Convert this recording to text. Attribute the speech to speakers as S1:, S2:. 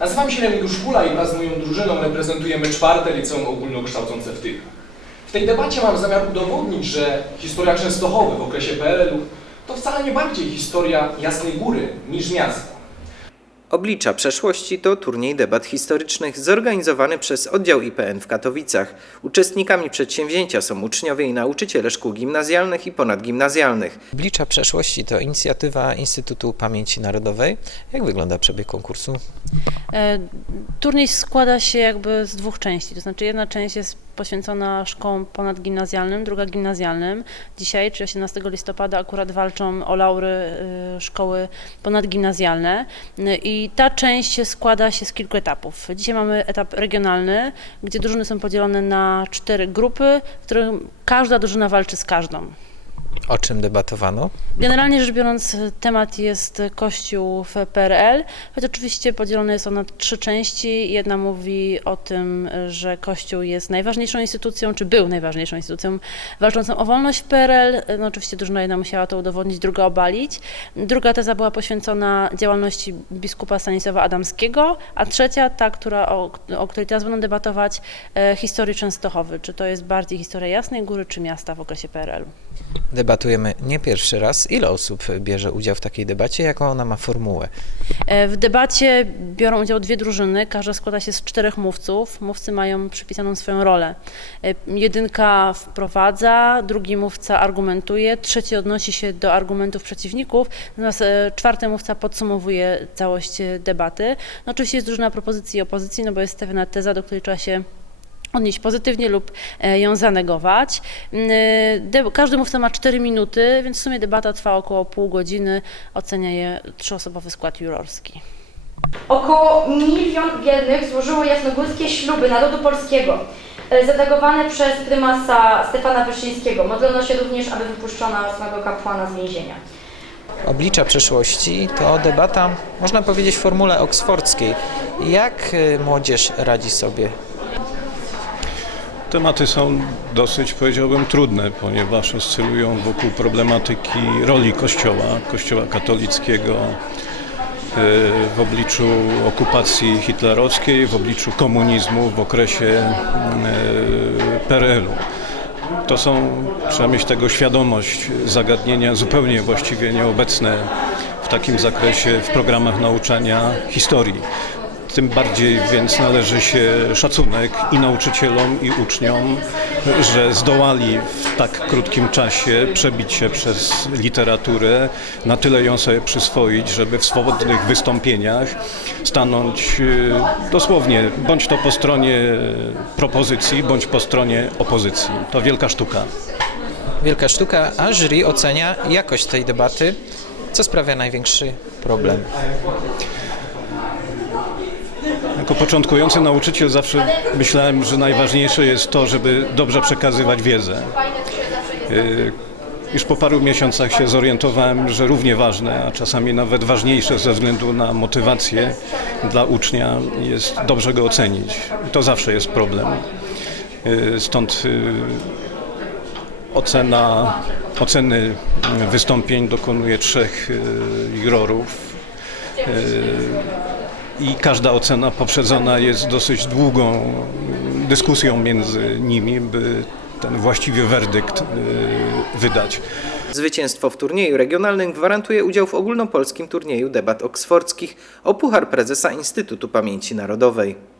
S1: Nazywam się Remigiusz Kula i wraz z moją drużyną reprezentujemy czwarte liceum ogólnokształcące w Tychach. W tej debacie mam zamiar udowodnić, że historia Częstochowy w okresie PRL-u to wcale nie bardziej historia Jasnej Góry niż miasta.
S2: Oblicza przeszłości to turniej debat historycznych zorganizowany przez oddział IPN w Katowicach. Uczestnikami przedsięwzięcia są uczniowie i nauczyciele szkół gimnazjalnych i ponadgimnazjalnych.
S3: Oblicza przeszłości to inicjatywa Instytutu Pamięci Narodowej. Jak wygląda przebieg konkursu?
S4: E, Turniej składa się jakby z dwóch części, to znaczy jedna część jest poświęcona szkołom ponadgimnazjalnym, druga gimnazjalnym. Dzisiaj, czyli 18 listopada, akurat walczą o laury y, szkoły ponadgimnazjalne Y, i ta część składa się z kilku etapów. Dzisiaj mamy etap regionalny, gdzie drużyny są podzielone na cztery grupy, w których każda drużyna walczy z każdą.
S3: O czym debatowano?
S4: Generalnie rzecz biorąc, temat jest Kościół w PRL, choć oczywiście podzielony jest on na trzy części. Jedna mówi o tym, że Kościół jest najważniejszą instytucją, czy był najważniejszą instytucją walczącą o wolność w PRL. No oczywiście drużyna jedna musiała to udowodnić, druga obalić. Druga teza była poświęcona działalności biskupa Stanisława Adamskiego, a trzecia, ta, która, o, o której teraz będą debatować, e, historii Częstochowy. Czy to jest bardziej historia Jasnej Góry, czy miasta w okresie PRL-u?
S3: Debatujemy nie pierwszy raz. Ile osób bierze udział w takiej debacie? Jaką ona ma formułę?
S4: E, W debacie biorą udział dwie drużyny, każda składa się z czterech mówców. Mówcy mają przypisaną swoją rolę. E, Jedynka wprowadza, drugi mówca argumentuje, trzeci odnosi się do argumentów przeciwników, natomiast e, czwarty mówca podsumowuje całość debaty. No oczywiście jest różna propozycji i opozycji, no bo jest stawiana teza, do której trzeba się odnieść pozytywnie lub e, ją zanegować. Mm, e, De- każdy mówca ma 4 minuty, więc w sumie debata trwa około pół godziny. Ocenia je trzyosobowy skład jurorski.
S5: Około milion wiernych złożyło jasnogórskie śluby narodu polskiego, e, zadegowane przez prymasa Stefana Wyszyńskiego. Modlono się również, aby wypuszczono ósmego kapłana z więzienia.
S3: Oblicza przeszłości to debata, można powiedzieć, w formule oksfordzkiej. Jak młodzież radzi sobie?
S6: Tematy są dosyć, powiedziałbym, trudne, ponieważ oscylują wokół problematyki roli Kościoła, Kościoła katolickiego e, w obliczu okupacji hitlerowskiej, w obliczu komunizmu w okresie e, PRL-u. To są, trzeba mieć tego świadomość, zagadnienia zupełnie właściwie nieobecne w takim zakresie w programach nauczania historii. Tym bardziej więc należy się szacunek i nauczycielom, i uczniom, że zdołali w tak krótkim czasie przebić się przez literaturę, na tyle ją sobie przyswoić, żeby w swobodnych wystąpieniach stanąć e, dosłownie, bądź to po stronie propozycji, bądź po stronie opozycji. To wielka sztuka.
S3: Wielka sztuka, a jury ocenia jakość tej debaty, co sprawia największy problem.
S6: Jako początkujący nauczyciel zawsze myślałem, że najważniejsze jest to, żeby dobrze przekazywać wiedzę. Y, Już po paru miesiącach się zorientowałem, że równie ważne, a czasami nawet ważniejsze ze względu na motywację dla ucznia jest dobrze go ocenić. To zawsze jest problem. Y, Stąd y, ocena, oceny wystąpień dokonuje trzech jurorów i każda ocena poprzedzona jest dosyć długą dyskusją między nimi, by ten właściwy werdykt y, wydać.
S2: Zwycięstwo w turnieju regionalnym gwarantuje udział w ogólnopolskim turnieju debat oksfordzkich o Puchar Prezesa Instytutu Pamięci Narodowej.